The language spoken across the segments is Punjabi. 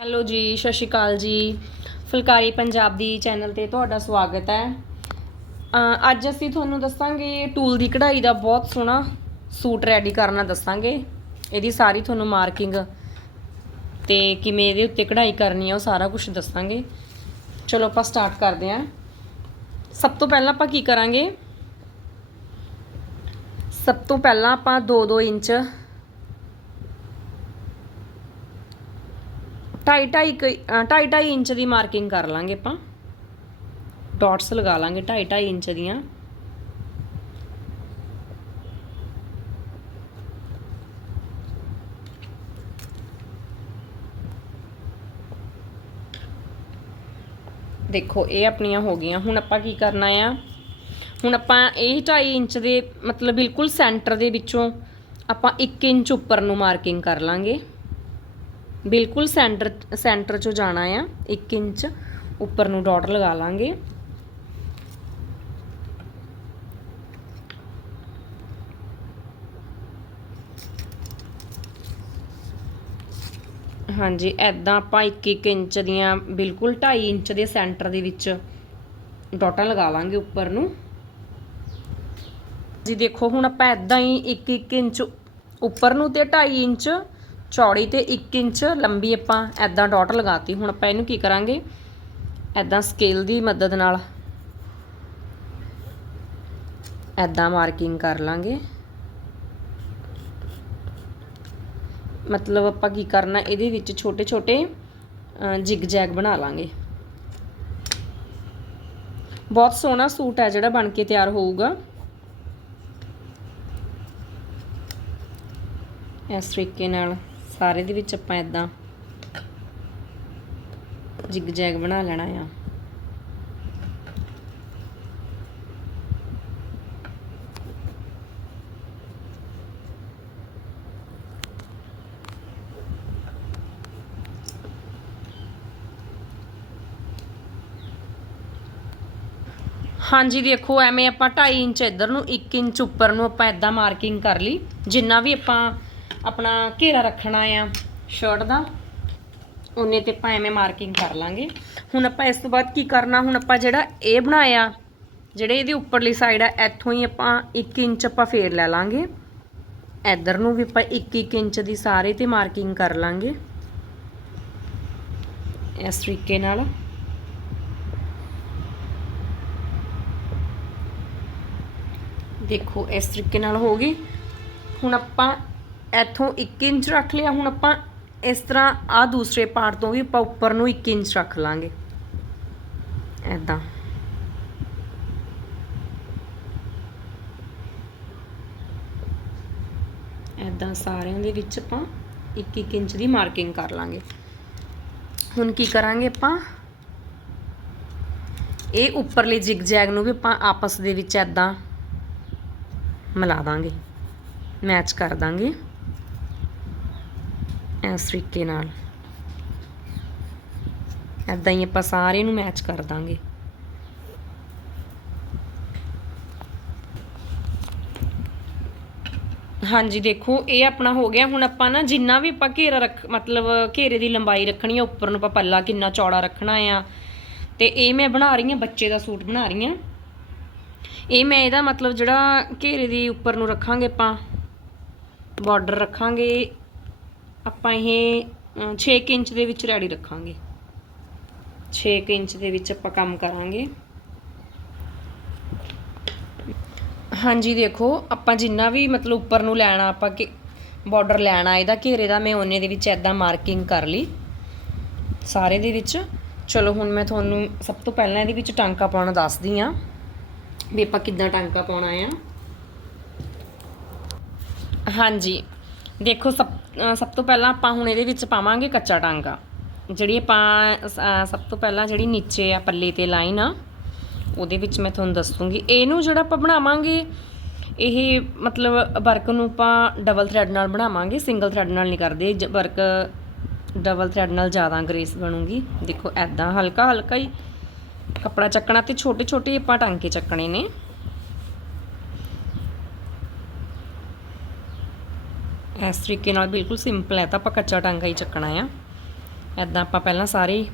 ਹੈਲੋ ਜੀ, ਸਤਿ ਸ਼੍ਰੀ ਅਕਾਲ ਜੀ। ਫੁਲਕਾਰੀ ਪੰਜਾਬ ਦੀ ਚੈਨਲ ਤੇ ਤੁਹਾਡਾ ਸਵਾਗਤ ਹੈ। ਅੱਜ ਅਸੀਂ ਤੁਹਾਨੂੰ ਦੱਸਾਂਗੇ ਟੂਲ ਦੀ ਕਢਾਈ ਦਾ ਬਹੁਤ ਸੋਹਣਾ ਸੂਟ ਰੈਡੀ ਕਰਨਾ ਦੱਸਾਂਗੇ। ਇਹਦੀ ਸਾਰੀ ਤੁਹਾਨੂੰ ਮਾਰਕਿੰਗ ਤੇ ਕਿਵੇਂ ਇਹਦੇ ਉੱਤੇ ਕਢਾਈ ਕਰਨੀ ਹੈ ਉਹ ਸਾਰਾ ਕੁਝ ਦੱਸਾਂਗੇ। ਚਲੋ ਆਪਾਂ ਸਟਾਰਟ ਕਰਦੇ ਹਾਂ। ਸਭ ਤੋਂ ਪਹਿਲਾਂ ਆਪਾਂ ਕੀ ਕਰਾਂਗੇ? ਸਭ ਤੋਂ ਪਹਿਲਾਂ ਆਪਾਂ 2-2 ਇੰਚ ਢਾਈ ਢਾਈ ਢਾਈ ਢਾਈ ਇੰਚ ਦੀ ਮਾਰਕਿੰਗ ਕਰ ਲਾਂਗੇ ਆਪਾਂ। ਡਾਟਸ ਲਗਾ ਲਾਂਗੇ ਢਾਈ ਢਾਈ ਇੰਚ ਦੀਆਂ। ਦੇਖੋ, ਇਹ ਆਪਣੀਆਂ ਹੋ ਗਈਆਂ। ਹੁਣ ਆਪਾਂ ਕੀ ਕਰਨਾ ਆ? ਹੁਣ ਆਪਾਂ ਇਹ 2.5 ਇੰਚ ਦੇ ਮਤਲਬ ਬਿਲਕੁਲ ਸੈਂਟਰ ਦੇ ਵਿੱਚੋਂ ਆਪਾਂ 1 ਇੰਚ ਉੱਪਰ ਨੂੰ ਮਾਰਕਿੰਗ ਕਰ ਲਾਂਗੇ। ਬਿਲਕੁਲ ਸੈਂਟਰ ਸੈਂਟਰ ਚੋਂ ਜਾਣਾ ਆ। 1 ਇੰਚ ਉੱਪਰ ਨੂੰ ਡਾਟ ਲਗਾ ਲਾਂਗੇ। ਹਾਂਜੀ ਐਦਾਂ ਆਪਾਂ 1-1 ਇੰਚ ਦੀਆਂ, ਬਿਲਕੁਲ 2.5 ਇੰਚ ਦੇ ਸੈਂਟਰ ਦੇ ਵਿੱਚ ਡਾਟਾਂ ਲਗਾ ਲਾਂਗੇ ਉੱਪਰ ਨੂੰ। ਜੀ ਦੇਖੋ, ਹੁਣ ਆਪਾਂ ਐਦਾਂ ਹੀ 1-1 ਇੰਚ ਉੱਪਰ ਨੂੰ ਤੇ 2.5 ਇੰਚ ਚੌੜੀ ਤੇ 1 ਇੰਚ ਲੰਬੀ ਆਪਾਂ ਐਦਾਂ ਡਾਟ ਲਗਾਤੀ। ਹੁਣ ਆਪਾਂ ਇਹਨੂੰ ਕੀ ਕਰਾਂਗੇ? ਐਦਾਂ ਸਕੇਲ ਦੀ ਮਦਦ ਨਾਲ ਐਦਾਂ ਮਾਰਕਿੰਗ ਕਰ ਲਾਂਗੇ। ਮਤਲਬ ਆਪਾਂ ਕੀ ਕਰਨਾ, ਇਹਦੇ ਵਿੱਚ ਛੋਟੇ ਛੋਟੇ ਜਿਗ ਜੈਗ ਬਣਾ ਲਾਂਗੇ। ਬਹੁਤ ਸੋਹਣਾ ਸੂਟ ਹੈ ਜਿਹੜਾ ਬਣ ਕੇ ਤਿਆਰ ਹੋਊਗਾ। ਇਸ ਤਰੀਕੇ ਨਾਲ ਸਾਰੇ ਦੇ ਵਿੱਚ ਆਪਾਂ ਇਦਾਂ ਜਿਗ ਜੈਗ ਬਣਾ ਲੈਣਾ ਆ। ਹਾਂਜੀ ਦੇਖੋ ਐਵੇਂ ਆਪਾਂ 2.5 ਇੰਚ ਇੱਧਰ ਨੂੰ 1 ਇੰਚ ਉੱਪਰ ਨੂੰ ਆਪਾਂ ਇਦਾਂ ਮਾਰਕਿੰਗ ਕਰ ਲਈ। ਜਿੰਨਾ ਵੀ ਆਪਾਂ ਆਪਣਾ ਘੇਰਾ ਰੱਖਣਾ ਆ ਸ਼ਰਟ ਦਾ। ਉਹਨੇ ਤੇ ਆਪਾਂ ਐਵੇਂ ਮਾਰਕਿੰਗ ਕਰ ਲਾਂਗੇ। ਹੁਣ ਆਪਾਂ ਇਸ ਤੋਂ ਬਾਅਦ ਕੀ ਕਰਨਾ? ਹੁਣ ਆਪਾਂ ਜਿਹੜਾ ਇਹ ਬਣਾਇਆ, ਜਿਹੜੇ ਇਹਦੀ ਉੱਪਰਲੀ ਸਾਈਡ ਆ, ਇੱਥੋਂ ਹੀ ਆਪਾਂ 1 ਇੰਚ ਆਪਾਂ ਫੇਰ ਲੈ ਲਾਂਗੇ। ਇੱਧਰ ਨੂੰ ਵੀ ਆਪਾਂ 1-1 ਇੰਚ ਦੀ ਸਾਰੇ ਤੇ ਮਾਰਕਿੰਗ ਕਰ ਲਾਂਗੇ। ਇਸ ਤਰੀਕੇ ਨਾਲ। ਦੇਖੋ, ਇਸ ਤਰੀਕੇ ਨਾਲ ਹੋ ਗਈ। ਹੁਣ ਆਪਾਂ ਇੱਥੋਂ 1 ਇੰਚ ਰੱਖ ਲਿਆ, ਹੁਣ ਆਪਾਂ ਇਸ ਤਰ੍ਹਾਂ ਆ ਦੂਸਰੇ ਪਾਰਟ ਤੋਂ ਵੀ ਆਪਾਂ ਉੱਪਰ ਨੂੰ 1 ਇੰਚ ਰੱਖ ਲਾਂਗੇ। ਐਦਾਂ ਐਦਾਂ ਸਾਰਿਆਂ ਦੇ ਵਿੱਚ ਆਪਾਂ 1-1 ਇੰਚ ਦੀ ਮਾਰਕਿੰਗ ਕਰ ਲਾਂਗੇ। ਹੁਣ ਕੀ ਕਰਾਂਗੇ ਆਪਾਂ? ਇਹ ਉੱਪਰਲੇ ਜਿਗ ਜੈਗ ਨੂੰ ਵੀ ਆਪਾਂ ਆਪਸ ਦੇ ਵਿੱਚ ਐਦਾਂ ਮਿਲਾ ਦਾਂਗੇ। ਮੈਚ ਕਰ ਦਾਂਗੇ। ਇਸ ਤਰੀਕੇ ਨਾਲ। ਐਦਾਂ ਹੀ ਆਪਾਂ ਸਾਰੇ ਨੂੰ ਮੈਚ ਕਰ ਦਾਂਗੇ। ਹਾਂਜੀ, ਦੇਖੋ, ਇਹ ਆਪਣਾ ਹੋ ਗਿਆ। ਹੁਣ ਆਪਾਂ ਨਾ ਜਿੰਨਾ ਵੀ ਆਪਾਂ ਘੇਰਾ ਰੱਖ, ਮਤਲਬ ਘੇਰੇ ਦੀ ਲੰਬਾਈ ਰੱਖਣੀ ਹੈ ਉੱਪਰ ਨੂੰ ਆਪਾਂ ਪੱਲਾ ਕਿੰਨਾ ਚੌੜਾ ਰੱਖਣਾ ਆ। ਤੇ ਇਹ ਮੈਂ ਬਣਾ ਰਹੀ ਹਾਂ ਬੱਚੇ ਦਾ ਸੂਟ ਬਣਾ ਰਹੀ ਹਾਂ ਇਹ ਮੈਂ ਇਹਦਾ ਮਤਲਬ ਜਿਹੜਾ ਘੇਰੇ ਦੀ ਉੱਪਰ ਨੂੰ ਰੱਖਾਂਗੇ ਆਪਾਂ ਬਾਰਡਰ ਰੱਖਾਂਗੇ। ਆਪਾਂ ਇਹ 6 ਇੰਚ ਦੇ ਵਿੱਚ ਰੈਡੀ ਰੱਖਾਂਗੇ। 6 ਇੰਚ ਦੇ ਵਿੱਚ ਆਪਾਂ ਕੰਮ ਕਰਾਂਗੇ। ਹਾਂਜੀ, ਦੇਖੋ, ਆਪਾਂ ਜਿੰਨਾ ਵੀ ਮਤਲਬ ਉੱਪਰ ਨੂੰ ਲੈਣਾ, ਆਪਾਂ ਕਿ ਬਾਰਡਰ ਲੈਣਾ, ਇਹਦਾ ਘੇਰੇ ਦਾ ਮੈਂ ਉਹਨੇ ਦੇ ਵਿੱਚ ਐਦਾਂ ਮਾਰਕਿੰਗ ਕਰ ਲਈ। ਸਾਰੇ ਦੇ ਵਿੱਚ। ਚਲੋ, ਹੁਣ ਮੈਂ ਤੁਹਾਨੂੰ ਸਭ ਤੋਂ ਪਹਿਲਾਂ ਇਹਦੇ ਵਿੱਚ ਟਾਂਕਾ ਪਾਉਣਾ ਦੱਸਦੀ ਆ ਵੀ ਆਪਾਂ ਕਿੱਦਾਂ ਟਾਂਕਾ ਪਾਉਣਾ ਆ। ਹਾਂਜੀ। ਦੇਖੋ ਸਭ ਸਭ ਤੋਂ ਪਹਿਲਾਂ ਆਪਾਂ ਹੁਣ ਇਹਦੇ ਵਿੱਚ ਪਾਵਾਂਗੇ ਕੱਚਾ ਟਾਂਕਾ। ਜਿਹੜੀ ਆਪਾਂ ਸਭ ਤੋਂ ਪਹਿਲਾਂ ਜਿਹੜੀ ਨੀਚੇ ਆ ਪੱਲੇ ਤੇ ਲਾਈਨ ਆ, ਉਹਦੇ ਵਿੱਚ ਮੈਂ ਤੁਹਾਨੂੰ ਦੱਸੂਗੀ। ਇਹਨੂੰ ਜਿਹੜਾ ਆਪਾਂ ਬਣਾਵਾਂਗੇ, ਇਹ ਮਤਲਬ ਵਰਕ ਨੂੰ ਆਪਾਂ ਡਬਲ ਥ੍ਰੈਡ ਨਾਲ ਬਣਾਵਾਂਗੇ ਸਿੰਗਲ ਥ੍ਰੈਡ ਨਾਲ ਨਹੀਂ ਕਰਦੇ ਵਰਕ ਡਬਲ ਥ੍ਰੈਡ ਨਾਲ ਜ਼ਿਆਦਾ ਗ੍ਰੇਸ ਬਣੂਗੀ। ਦੇਖੋ ਐਦਾਂ ਹਲਕਾ ਹਲਕਾ ਹੀ ਕੱਪੜਾ ਚੱਕਣਾ ਤੇ ਛੋਟੇ ਛੋਟੇ ਆਪਾਂ ਟਾਂਕੇ ਚੱਕਣੇ ਨੇ। ਇਸ ਤਰੀਕੇ ਨਾਲ ਬਿਲਕੁਲ ਸਿੰਪਲ ਹੈ ਤਾਂ ਆਪਾਂ ਕੱਚਾ ਟਾਂਕਾ ਹੀ ਚੱਕਣਾ ਆ। ਐਦਾਂ ਆਪਾਂ ਪਹਿਲਾਂ ਸਾਰੀ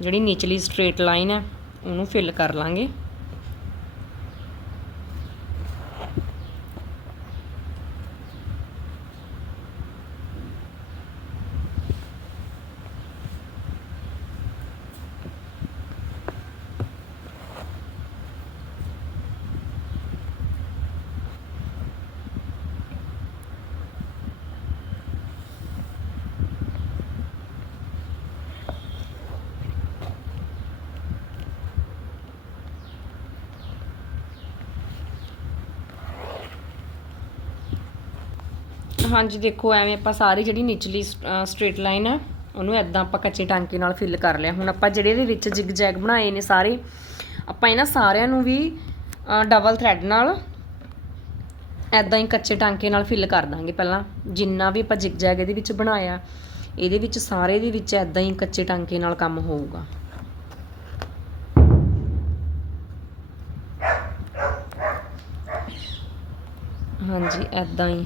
ਜਿਹੜੀ ਨਿਚਲੀ ਸਟ੍ਰੇਟ ਲਾਈਨ ਹੈ, ਉਹਨੂੰ ਫਿਲ ਕਰ ਲਾਂਗੇ। ਹਾਂਜੀ, ਦੇਖੋ, ਐਵੇਂ ਆਪਾਂ ਸਾਰੀ ਜਿਹੜੀ ਨਿਚਲੀ ਸਟ੍ਰੇਟ ਲਾਈਨ ਹੈ, ਉਹਨੂੰ ਐਦਾਂ ਆਪਾਂ ਕੱਚੇ ਟਾਂਕੇ ਨਾਲ ਫਿਲ ਕਰ ਲਿਆ। ਹੁਣ ਆਪਾਂ ਜਿਹੜੇ ਇਹਦੇ ਵਿੱਚ ਜਿਗ ਜੈਗ ਬਣਾਏ ਨੇ ਸਾਰੇ, ਆਪਾਂ ਇਹਨਾਂ ਸਾਰਿਆਂ ਨੂੰ ਵੀ ਡਬਲ ਥ੍ਰੈਡ ਨਾਲ ਐਦਾਂ ਹੀ ਕੱਚੇ ਟਾਂਕੇ ਨਾਲ ਫਿਲ ਕਰ ਦਾਂਗੇ। ਪਹਿਲਾਂ ਜਿੰਨਾ ਵੀ ਆਪਾਂ ਜਿਗ ਜੈਗ ਇਹਦੇ ਵਿੱਚ ਬਣਾਇਆ, ਇਹਦੇ ਵਿੱਚ ਸਾਰੇ ਦੇ ਵਿੱਚ ਐਦਾਂ ਹੀ ਕੱਚੇ ਟਾਂਕੇ ਨਾਲ ਕੰਮ ਹੋਊਗਾ। ਹਾਂਜੀ ਐਦਾਂ ਹੀ।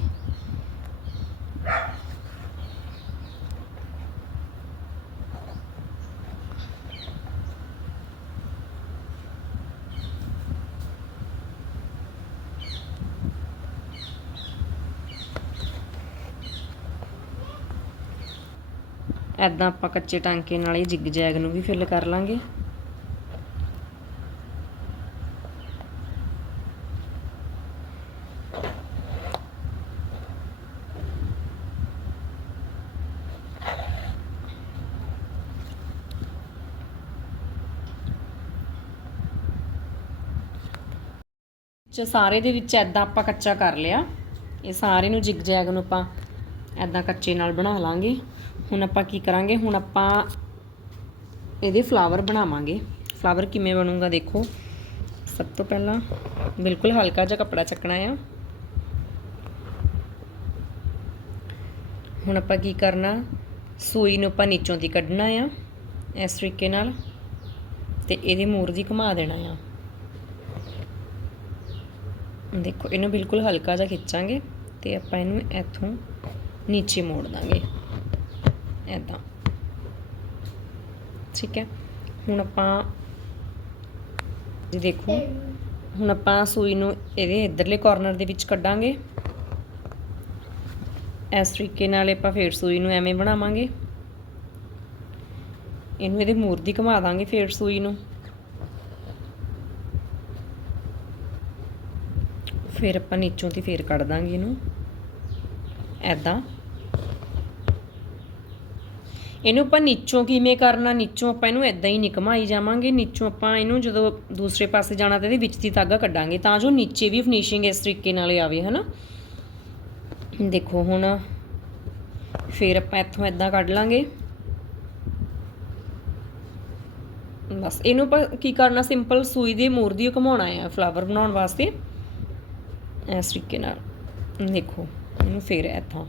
ਐਦਾਂ ਆਪਾਂ ਕੱਚੇ ਟਾਂਕੇ ਨਾਲ ਹੀ ਜਿਗ ਜੈਗ ਨੂੰ ਵੀ ਫਿਲ ਕਰ ਲਾਂਗੇ। ਚ ਸਾਰੇ ਦੇ ਵਿੱਚ ਐਦਾਂ ਆਪਾਂ ਕੱਚਾ ਕਰ ਲਿਆ। ਇਹ ਸਾਰੇ ਨੂੰ ਜਿਗ ਜੈਗ ਨੂੰ ਆਪਾਂ ਐਦਾਂ ਕੱਚੇ ਨਾਲ ਬਣਾ ਲਾਂਗੇ। ਹੁਣ ਆਪਾਂ ਕੀ ਕਰਾਂਗੇ? ਹੁਣ ਆਪਾਂ ਇਹਦੇ ਫਲਾਵਰ ਬਣਾਵਾਂਗੇ। ਫਲਾਵਰ ਕਿਵੇਂ ਬਣੂਗਾ ਦੇਖੋ। ਸਭ ਤੋਂ ਪਹਿਲਾਂ ਬਿਲਕੁਲ ਹਲਕਾ ਜਿਹਾ ਕੱਪੜਾ ਚੱਕਣਾ ਆ। ਹੁਣ ਆਪਾਂ ਕੀ ਕਰਨਾ? ਸੂਈ ਨੂੰ ਆਪਾਂ ਨੀਚੋਂ ਦੀ ਕੱਢਣਾ ਆ, ਇਸ ਤਰੀਕੇ ਨਾਲ। ਤੇ ਇਹਦੇ ਮੋਰ ਦੀ ਘੁਮਾ ਦੇਣਾ ਆ। ਦੇਖੋ, ਇਹਨੂੰ ਬਿਲਕੁਲ ਹਲਕਾ ਜਿਹਾ ਖਿੱਚਾਂਗੇ ਤੇ ਆਪਾਂ ਇਹਨੂੰ ਇੱਥੋਂ ਨੀਚੇ ਮੋੜ ਦਾਂਗੇ। ਐਦਾਂ ਠੀਕ ਹੈ? ਹੁਣ ਆਪਾਂ ਜੀ ਦੇਖੋ, ਹੁਣ ਆਪਾਂ ਸੂਈ ਨੂੰ ਇਹਦੇ ਇਧਰਲੇ ਕਾਰਨਰ ਦੇ ਵਿੱਚ ਕੱਢਾਂਗੇ। ਇਸ ਤਰੀਕੇ ਨਾਲ ਆਪਾਂ ਫੇਰ ਸੂਈ ਨੂੰ ਐਵੇਂ ਬਣਾਵਾਂਗੇ। ਇਹਨੂੰ ਇਹਦੇ ਮੂਰ ਦੀ ਘੁਮਾ ਦਾਂਗੇ ਫੇਰ ਸੂਈ ਨੂੰ। ਫਿਰ ਆਪਾਂ ਨੀਚੋਂ ਦੀ ਫੇਰ ਕੱਢ ਦਾਂਗੇ ਇਹਨੂੰ। ਐਦਾਂ ਇਹਨੂੰ ਆਪਾਂ ਨੀਚੋਂ ਕਿਵੇਂ ਕਰਨਾ? ਨੀਚੋਂ ਆਪਾਂ ਇਹਨੂੰ ਐਦਾਂ ਹੀ ਨਿਕਮਾਈ ਜਾਵਾਂਗੇ। ਨੀਚੋਂ ਆਪਾਂ ਇਹਨੂੰ ਜਦੋਂ ਦੂਸਰੇ ਪਾਸੇ ਜਾਣਾ ਤਾਂ ਇਹਦੇ ਵਿੱਚ ਦੀ ਧਾਗਾ ਕੱਢਾਂਗੇ। ਤਾਂ ਜੋ ਨੀਚੇ ਵੀ ਫਿਨਿਸ਼ਿੰਗ ਇਸ ਤਰੀਕੇ ਨਾਲ ਆਵੇ, ਹਨਾ? ਦੇਖੋ ਹੁਣ ਫਿਰ ਆਪਾਂ ਇੱਥੋਂ ਐਦਾਂ ਕੱਢ ਲਾਂਗੇ। ਬਸ ਇਹਨੂੰ ਆਪਾਂ ਕੀ ਕਰਨਾ? ਸਿੰਪਲ ਸੂਈ ਦੇ ਮੋਰ ਦੀ ਘਮਾਉਣਾ ਆ ਫਲਾਵਰ ਬਣਾਉਣ ਵਾਸਤੇ। ਇਸ ਤਰੀਕੇ ਨਾਲ ਦੇਖੋ, ਇਹਨੂੰ ਫੇਰ ਇੱਥੋਂ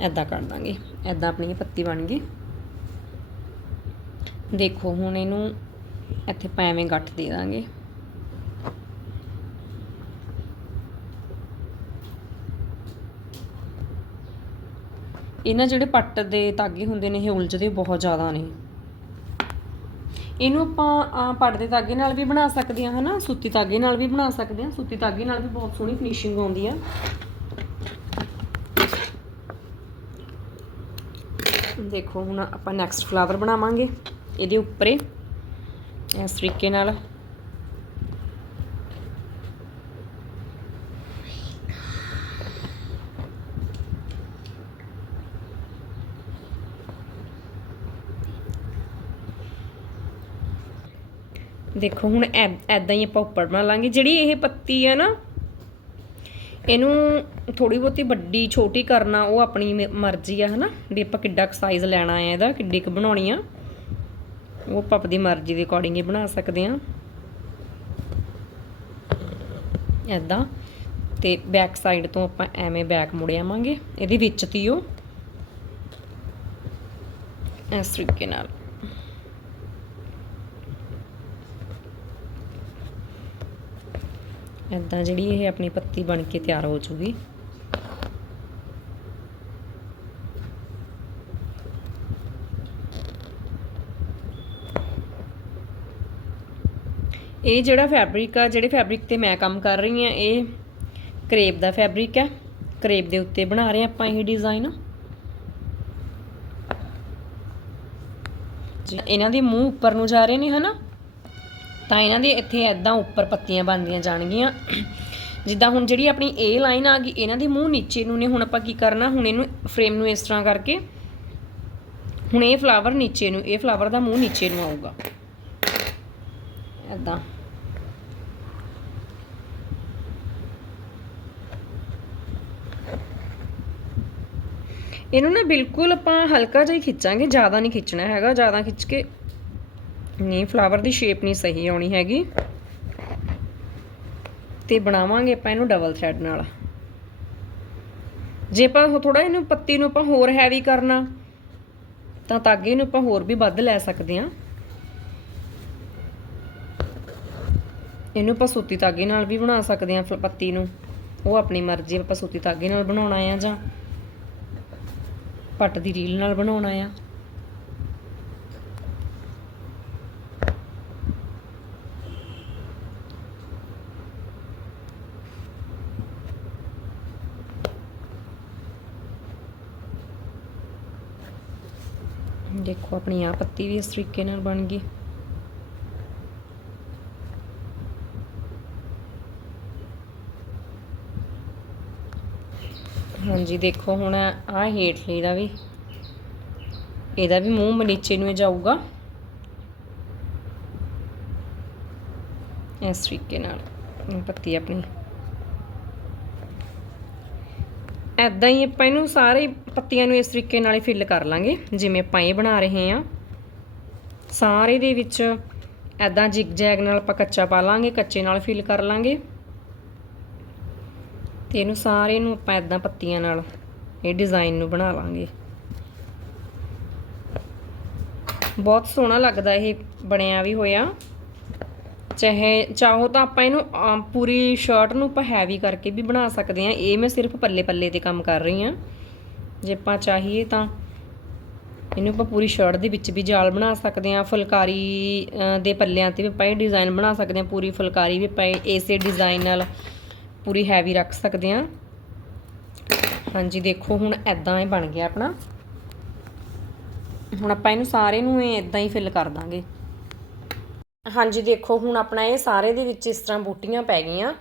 ਐਦਾਂ ਕਰ ਦਾਂਗੇ। ਐਦਾਂ ਆਪਣੀ ਪੱਤੀ ਬਣ ਗਈ। ਦੇਖੋ, ਹੁਣ ਇਹਨੂੰ ਇੱਥੇ ਪੈਵੇਂ ਗੱਠ ਦੇ ਦਾਂਗੇ। ਇਹਨਾਂ ਜਿਹੜੇ ਪੱਟ ਦੇ ਤਾਗੇ ਹੁੰਦੇ ਨੇ, ਇਹ ਉਲਝਦੇ ਬਹੁਤ ਜ਼ਿਆਦਾ ਨੇ। ਇਹਨੂੰ ਆਪਾਂ ਪੱਟ ਦੇ ਤਾਗੇ ਨਾਲ ਵੀ ਬਣਾ ਸਕਦੇ ਹਾਂ, ਹਨਾ? ਸੂਤੀ ਤਾਗੇ ਨਾਲ ਵੀ ਬਣਾ ਸਕਦੇ ਹਾਂ। ਸੂਤੀ ਤਾਗੇ ਨਾਲ ਵੀ ਬਹੁਤ ਸੋਹਣੀ ਫਿਨਿਸ਼ਿੰਗ ਆਉਂਦੀ ਆ। ਦੇਖੋ, ਹੁਣ ਆਪਾਂ ਨੈਕਸਟ ਫਲਾਵਰ ਬਣਾਵਾਂਗੇ ਇਹਦੇ ਉੱਪਰੇ। ਇਸ ਤਰੀਕੇ ਨਾਲ। ਦੇਖੋ, ਹੁਣ ਐਦਾਂ ਹੀ ਆਪਾਂ ਉੱਪਰ ਬਣਾ ਲਾਂਗੇ। ਜਿਹੜੀ ਇਹ ਪੱਤੀ ਆ ਨਾ ਇਹਨੂੰ ਥੋੜੀ ਬਹੁਤੀ ਵੱਡੀ, ਛੋਟੀ ਕਰਨਾ, ਉਹ ਆਪਣੀ ਮਰਜ਼ੀ ਆ, ਹਨਾ? ਵੀ ਆਪਾਂ ਕਿੱਡਾ ਕੁ ਸਾਈਜ਼ ਲੈਣਾ ਹੈ ਇਹਦਾ, ਕਿੱਡੀ ਕੁ ਬਣਾਉਣੀ ਆ। ਉਹ ਆਪਾਂ ਆਪਣੀ ਮਰਜ਼ੀ ਦੇ ਅਕੋਰਡਿੰਗ ਹੀ ਬਣਾ ਸਕਦੇ ਆ ਐਦਾਂ ਤੇ ਬੈਕ ਸਾਈਡ ਤੋਂ ਆਪਾਂ ਐਵੇਂ ਬੈਕ ਮੁੜ ਆਵਾਂਗੇ। ਇਹਦੇ ਵਿੱਚ ਤੀਓ ਇਸ ਤਰੀਕੇ ਨਾਲ। ਇਦਾਂ ਜਿਹੜੀ ਇਹ ਆਪਣੀ ਪੱਤੀ ਬਣ ਕੇ ਤਿਆਰ ਹੋ ਜੂਗੀ। ਇਹ ਜਿਹੜਾ ਫੈਬਰਿਕ ਆ, ਜਿਹੜੇ ਫੈਬਰਿਕ ਤੇ ਮੈਂ ਕੰਮ ਕਰ ਰਹੀ ਆ ਇਹ ਕਰੇਪ ਦਾ ਫੈਬਰਿਕ ਹੈ ਕਰੇਪ ਦੇ ਉੱਤੇ ਬਣਾ ਰਹੇ ਆਪਾਂ ਇਹ ਡਿਜ਼ਾਈਨ ਇਹਨਾਂ ਦੇ ਮੂੰਹ ਉੱਪਰ ਨੂੰ ਜਾ ਰਹੇ ਨੇ, ਹਨਾ? ਤਾਂ ਇਹਨਾਂ ਦੇ ਇੱਥੇ ਐਦਾਂ ਉੱਪਰ ਪੱਤੀਆਂ ਬਣਦੀਆਂ ਜਾਣਗੀਆਂ। ਜਿੱਦਾਂ ਹੁਣ ਜਿਹੜੀ ਆਪਣੀ ਇਹ ਲਾਈਨ ਆ ਗਈ, ਇਹਨਾਂ ਦੇ ਮੂੰਹ ਨੀਚੇ ਨੂੰ ਨੇ, ਹੁਣ ਆਪਾਂ ਕੀ ਕਰਨਾ, ਹੁਣ ਇਹਨੂੰ ਫਰੇਮ ਨੂੰ ਇਸ ਤਰ੍ਹਾਂ ਕਰਕੇ, ਹੁਣ ਇਹ ਫਲਾਵਰ ਨੀਚੇ ਨੂੰ, ਇਹ ਫਲਾਵਰ ਦਾ ਮੂੰਹ ਨੀਚੇ ਨੂੰ ਆਊਗਾ। ਐਦਾਂ ਇਹਨੂੰ ਨਾ ਬਿਲਕੁਲ ਆਪਾਂ ਹਲਕਾ ਜਿਹਾ ਹੀ ਖਿੱਚਾਂਗੇ, ਜ਼ਿਆਦਾ ਨਹੀਂ ਖਿੱਚਣਾ ਹੈਗਾ, ਜ਼ਿਆਦਾ ਖਿੱਚ ਕੇ ਨਹੀਂ ਫਲਾਵਰ ਦੀ ਸ਼ੇਪ ਨਹੀਂ ਸਹੀ ਆਉਣੀ ਹੈਗੀ। ਤੇ ਬਣਾਵਾਂਗੇ ਆਪਾਂ ਇਹਨੂੰ ਡਬਲ ਥ੍ਰੈਡ ਨਾਲ। ਜੇ ਆਪਾਂ ਥੋੜਾ ਇਹਨੂੰ ਪੱਤੀ ਨੂੰ ਆਪਾਂ ਹੋਰ ਹੈਵੀ ਕਰਨਾ, ਤਾਂ ਤਾਗੇ ਨੂੰ ਆਪਾਂ ਹੋਰ ਵੀ ਵੱਧ ਲੈ ਸਕਦੇ ਹਾਂ। ਇਹਨੂੰ ਆਪਾਂ ਸੂਤੀ ਤਾਗੇ ਨਾਲ ਵੀ ਬਣਾ ਸਕਦੇ ਹਾਂ ਪੱਤੀ ਨੂੰ। ਉਹ ਆਪਣੀ ਮਰਜ਼ੀ ਆਪਾਂ ਸੂਤੀ ਤਾਗੇ ਨਾਲ ਬਣਾਉਣਾ ਆ ਜਾਂ ਪੱਟ ਦੀ ਰੀਲ ਨਾਲ ਬਣਾਉਣਾ ਆ। ਦੇਖੋ, ਆਪਣੀ ਆ ਪੱਤੀ ਵੀ ਇਸ ਤਰੀਕੇ ਨਾਲ ਬਣ ਗਈ। ਹਾਂਜੀ, ਦੇਖੋ, ਹੁਣ ਆ ਹੇਠਲੀ ਦਾ ਵੀ, ਇਹਦਾ ਵੀ ਮੂੰਹ ਨੀਚੇ ਨੂੰ ਜਾਊਗਾ। ਇਸ ਤਰੀਕੇ ਨਾਲ ਪੱਤੀ ਆਪਣੀ ਐਦਾਂ ਹੀ ਆਪਾਂ ਇਹਨੂੰ ਸਾਰੇ ਪੱਤੀਆਂ ਨੂੰ ਇਸ ਤਰੀਕੇ ਨਾਲ ਹੀ ਫਿਲ ਕਰ ਲਾਂਗੇ, ਜਿਵੇਂ ਆਪਾਂ ਇਹ ਬਣਾ ਰਹੇ ਹਾਂ। ਸਾਰੇ ਦੇ ਵਿੱਚ ਐਦਾਂ ਜਿਗ ਜੈਗ ਨਾਲ ਆਪਾਂ ਕੱਚਾ ਪਾ ਲਾਂਗੇ, ਕੱਚੇ ਨਾਲ ਫਿਲ ਕਰ ਲਾਂਗੇ। ਤੇ ਇਹਨੂੰ ਸਾਰੇ ਨੂੰ ਆਪਾਂ ਐਦਾਂ ਪੱਤੀਆਂ ਨਾਲ ਇਹ ਡਿਜ਼ਾਈਨ ਨੂੰ ਬਣਾ ਲਾਂਗੇ। ਬਹੁਤ ਸੋਹਣਾ ਲੱਗਦਾ ਇਹ ਬਣਿਆ ਵੀ ਹੋਇਆ। ਚਾਹੇ ਚਾਹੋ ਤਾਂ ਆਪਾਂ ਇਹਨੂੰ ਪੂਰੀ ਸ਼ਰਟ ਨੂੰ ਆਪਾਂ ਹੈਵੀ ਕਰਕੇ ਵੀ ਬਣਾ ਸਕਦੇ ਹਾਂ। ਇਹ ਮੈਂ ਸਿਰਫ ਪੱਲੇ ਪੱਲੇ ਤੇ ਕੰਮ ਕਰ ਰਹੀ ਹਾਂ। ਜੇ ਆਪਾਂ ਚਾਹੀਏ ਤਾਂ ਇਹਨੂੰ ਆਪਾਂ ਪੂਰੀ ਸ਼ਰਟ ਦੇ ਵਿੱਚ ਵੀ ਜਾਲ ਬਣਾ ਸਕਦੇ ਹਾਂ। ਫੁਲਕਾਰੀ ਦੇ ਪੱਲਿਆਂ ਤੇ ਵੀ ਆਪਾਂ ਇਹ ਡਿਜ਼ਾਈਨ ਬਣਾ ਸਕਦੇ ਹਾਂ। ਪੂਰੀ ਫੁਲਕਾਰੀ ਵੀ ਆਪਾਂ ਇਸੇ ਡਿਜ਼ਾਈਨ ਨਾਲ ਪੂਰੀ ਹੈਵੀ ਰੱਖ ਸਕਦੇ ਹਾਂ। ਹਾਂਜੀ, ਦੇਖੋ ਹੁਣ ਐਦਾਂ ਇਹ ਬਣ ਗਿਆ ਆਪਣਾ। ਹੁਣ ਆਪਾਂ ਇਹਨੂੰ ਸਾਰੇ ਨੂੰ ਇਹ ਇਦਾਂ ਹੀ ਫਿਲ ਕਰ ਦਾਂਗੇ। ਹਾਂਜੀ, ਦੇਖੋ, ਹੁਣ ਆਪਣਾ ਇਹ ਸਾਰੇ ਦੇ ਵਿੱਚ ਇਸ ਤਰ੍ਹਾਂ ਬੂਟੀਆਂ ਪੈ ਗਈਆਂ।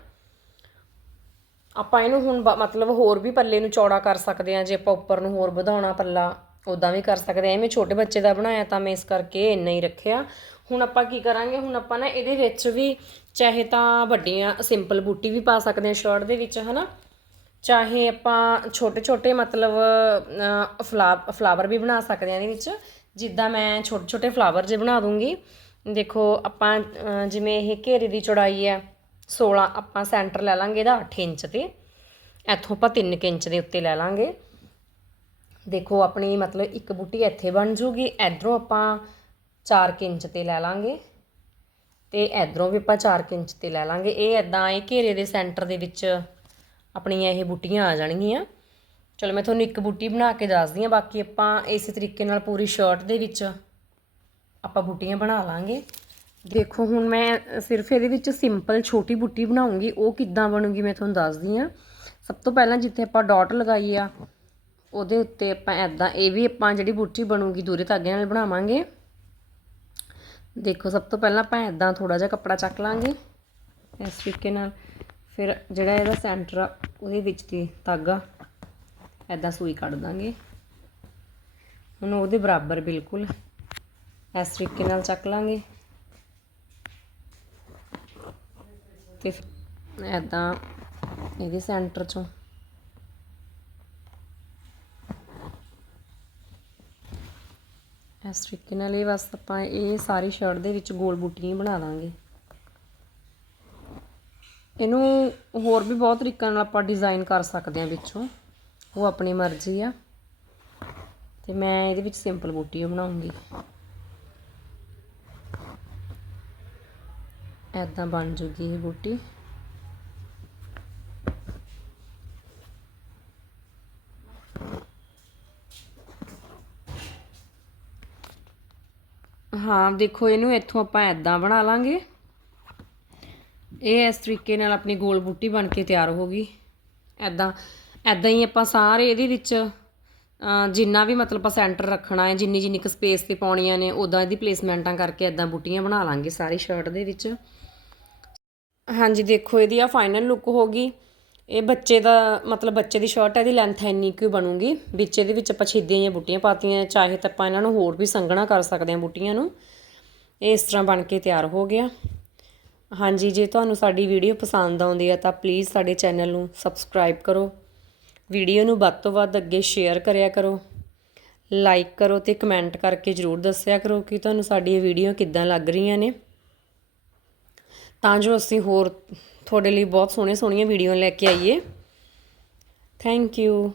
ਆਪਾਂ ਇਹਨੂੰ ਹੁਣ ਬ- ਮਤਲਬ ਹੋਰ ਵੀ ਪੱਲੇ ਨੂੰ ਚੌੜਾ ਕਰ ਸਕਦੇ ਹਾਂ, ਜੇ ਆਪਾਂ ਉੱਪਰ ਨੂੰ ਹੋਰ ਵਧਾਉਣਾ ਪੱਲਾ ਉਦਾਂ ਵੀ ਕਰ ਸਕਦੇ ਹਾਂ। ਐਵੇਂ ਛੋਟੇ ਬੱਚੇ ਦਾ ਬਣਾਇਆ ਤਾਂ ਮੈਂ ਇਸ ਕਰਕੇ ਇੰਨਾ ਹੀ ਰੱਖਿਆ। ਹੁਣ ਆਪਾਂ ਕੀ ਕਰਾਂਗੇ, ਹੁਣ ਆਪਾਂ ਨਾ ਇਹਦੇ ਵਿੱਚ ਵੀ, ਚਾਹੇ ਤਾਂ ਵੱਡੀਆਂ ਸਿੰਪਲ ਬੂਟੀ ਵੀ ਪਾ ਸਕਦੇ ਹਾਂ ਸ਼ਰਟ ਦੇ ਵਿੱਚ, ਹਨਾ? ਚਾਹੇ ਆਪਾਂ ਛੋਟੇ ਛੋਟੇ ਮਤਲਬ ਫਲਾ, ਫਲਾਵਰ ਵੀ ਬਣਾ ਸਕਦੇ ਹਾਂ ਇਹਦੇ ਵਿੱਚ। ਜਿੱਦਾਂ ਮੈਂ ਛੋਟੇ ਛੋਟੇ ਫਲਾਵਰ ਜੇ ਬਣਾ ਦੂੰਗੀ ਦੇਖੋ, ਆਪਾਂ ਜਿਵੇਂ ਇਹ ਘੇਰੇ ਦੀ ਚੌੜਾਈ ਹੈ 16 ਆਪਾਂ ਸੈਂਟਰ ਲੈ ਲਾਂਗੇ ਇਹਦਾ 8 ਇੰਚ ਤੇ। ਇੱਥੋਂ ਆਪਾਂ 3 ਇੰਚ ਦੇ ਉੱਤੇ ਲੈ ਲਾਂਗੇ। ਦੇਖੋ, ਆਪਣੀ ਮਤਲਬ ਇੱਕ ਬੂਟੀ ਇੱਥੇ ਬਣ ਜੂਗੀ, ਇਧਰੋਂ ਆਪਾਂ 4 ਇੰਚ ਤੇ ਲੈ ਲਾਂਗੇ। ਤੇ ਇਧਰੋਂ ਵੀ ਆਪਾਂ 4 ਇੰਚ ਤੇ ਲੈ ਲਾਂਗੇ। ਇਹ ਇਦਾਂ ਇਹ ਘੇਰੇ ਦੇ ਸੈਂਟਰ ਦੇ ਵਿੱਚ ਆਪਣੀਆਂ ਇਹ ਬੂਟੀਆਂ ਆ ਜਾਣਗੀਆਂ। ਚਲੋ, ਮੈਂ ਤੁਹਾਨੂੰ ਇੱਕ ਬੂਟੀ ਬਣਾ ਕੇ ਦੱਸਦੀ ਹਾਂ। ਬਾਕੀ ਆਪਾਂ ਇਸੇ ਤਰੀਕੇ ਨਾਲ ਪੂਰੀ ਸ਼ਰਟ ਦੇ ਵਿੱਚ ਆਪਾਂ ਬੂਟੀਆਂ ਬਣਾ ਲਾਂਗੇ। ਦੇਖੋ, ਹੁਣ ਮੈਂ ਸਿਰਫ ਇਹਦੇ ਵਿੱਚ ਸਿੰਪਲ ਛੋਟੀ ਬੂਟੀ ਬਣਾਉਂਗੀ। ਉਹ ਕਿੱਦਾਂ ਬਣੂਗੀ ਮੈਂ ਤੁਹਾਨੂੰ ਦੱਸਦੀ ਹਾਂ। ਸਭ ਤੋਂ ਪਹਿਲਾਂ ਜਿੱਥੇ ਆਪਾਂ ਡਾਟ ਲਗਾਈ ਆ, ਉਹਦੇ ਉੱਤੇ ਆਪਾਂ ਐਦਾਂ ਇਹ ਵੀ ਆਪਾਂ ਜਿਹੜੀ ਬੂਟੀ ਬਣੂਗੀ ਦੂਰੇ ਧਾਗੇ ਨਾਲ ਬਣਾਵਾਂਗੇ। ਦੇਖੋ, ਸਭ ਤੋਂ ਪਹਿਲਾਂ ਆਪਾਂ ਐਦਾਂ ਥੋੜਾ ਜਿਹਾ ਕੱਪੜਾ ਚੱਕ ਲਾਂਗੇ। ਇਸ ਤਰੀਕੇ ਨਾਲ ਫਿਰ ਜਿਹੜਾ ਇਹਦਾ ਸੈਂਟਰ ਆ, ਉਹਦੇ ਵਿੱਚ ਦੀ ਧਾਗਾ ਐਦਾਂ ਸੂਈ ਕੱਢ ਦਾਂਗੇ। ਹੁਣ ਉਹਦੇ ਬਰਾਬਰ ਬਿਲਕੁਲ ਇਸ ਤਰੀਕੇ ਨਾਲ ਚੱਕ ਲਾਂਗੇ। ਤੇ ਐਦਾਂ ਇਹਦੇ ਸੈਂਟਰ ਚੋਂ। ਇਸ ਤਰੀਕੇ ਨਾਲ ਇਹ ਬਸ ਆਪਾਂ ਇਹ ਸਾਰੀ ਸ਼ਰਟ ਦੇ ਵਿੱਚ ਗੋਲ ਬੂਟੀਆਂ ਹੀ ਬਣਾ ਦਾਂਗੇ। ਇਹਨੂੰ ਹੋਰ ਵੀ ਬਹੁਤ ਤਰੀਕਿਆਂ ਨਾਲ ਆਪਾਂ ਡਿਜ਼ਾਈਨ ਕਰ ਸਕਦੇ ਹਾਂ ਵਿੱਚੋਂ। ਉਹ ਆਪਣੀ ਮਰਜ਼ੀ ਆ। ਤੇ ਮੈਂ ਇਹਦੇ ਵਿੱਚ ਸਿੰਪਲ ਬੂਟੀ ਬਣਾਉਂਗੀ। ਐਦਾਂ ਬਣ ਜੂਗੀ ਇਹ ਬੂਟੀ। ਹਾਂ, ਦੇਖੋ, ਇਹਨੂੰ ਇੱਥੋਂ ਆਪਾਂ ਐਦਾਂ ਬਣਾ ਲਾਂਗੇ। ਇਹ ਇਸ ਤਰੀਕੇ ਨਾਲ ਆਪਣੀ ਗੋਲ ਬੂਟੀ ਬਣ ਕੇ ਤਿਆਰ ਹੋ ਗਈ। ਐਦਾਂ ਐਦਾਂ ਹੀ ਆਪਾਂ ਸਾਰੇ ਇਹਦੇ ਵਿੱਚ ਜਿੰਨਾ ਵੀ ਮਤਲਬ ਆਪਾਂ ਸੈਂਟਰ ਰੱਖਣਾ ਹੈ ਜਿੰਨੀ ਜਿੰਨੀ ਕੁ ਸਪੇਸ ਤੇ ਪਾਉਣੀਆਂ ਨੇ ਉਦਾਂ ਇਹਦੀ ਪਲੇਸਮੈਂਟਾਂ ਕਰਕੇ ਐਦਾਂ ਬੂਟੀਆਂ ਬਣਾ ਲਾਂਗੇ ਸਾਰੀ ਸ਼ਰਟ ਦੇ ਵਿੱਚ। ਹਾਂਜੀ, ਦੇਖੋ, ਇਹਦੀ ਆ ਫਾਈਨਲ ਲੁੱਕ ਹੋ ਗਈ। ਇਹ ਬੱਚੇ ਦਾ, ਮਤਲਬ ਬੱਚੇ ਦੀ ਸ਼ਰਟ ਹੈ ਇਹਦੀ ਲੈਂਥ ਇੰਨੀ ਕੁ ਬਣੂਗੀ। ਵਿੱਚ ਇਹਦੇ ਵਿੱਚ ਆਪਾਂ ਛੇਦੀਆਂ ਜਾਂ ਬੂਟੀਆਂ ਪਾਤੀਆਂ, ਚਾਹੇ ਤਾਂ ਆਪਾਂ ਇਹਨਾਂ ਨੂੰ ਹੋਰ ਵੀ ਸੰਘਣਾ ਕਰ ਸਕਦੇ ਹਾਂ ਬੂਟੀਆਂ ਨੂੰ। ਇਹ ਇਸ ਤਰ੍ਹਾਂ ਬਣ ਕੇ ਤਿਆਰ ਹੋ ਗਿਆ। ਹਾਂਜੀ, ਜੇ ਤੁਹਾਨੂੰ ਸਾਡੀ ਵੀਡੀਓ ਪਸੰਦ ਆਉਂਦੀ ਹੈ ਤਾਂ ਪਲੀਜ਼ ਸਾਡੇ ਚੈਨਲ ਨੂੰ ਸਬਸਕ੍ਰਾਈਬ ਕਰੋ। ਵੀਡੀਓ ਨੂੰ ਵੱਧ ਤੋਂ ਵੱਧ ਅੱਗੇ ਸ਼ੇਅਰ ਕਰਿਆ ਕਰੋ। ਲਾਈਕ ਕਰੋ ਤੇ ਕਮੈਂਟ ਕਰਕੇ ਜਰੂਰ ਦੱਸਿਆ ਕਰੋ ਕਿ ਤੁਹਾਨੂੰ ਸਾਡੀ ਇਹ ਵੀਡੀਓ ਕਿੱਦਾਂ ਲੱਗ ਰਹੀਆਂ ਨੇ। ਤਾਂ ਜੋ ਅਸੀਂ ਹੋਰ ਤੁਹਾਡੇ ਲਈ ਬਹੁਤ ਸੋਹਣੀਆਂ ਸੋਹਣੀਆਂ ਵੀਡੀਓ ਲੈ ਕੇ ਆਈਏ। Thank you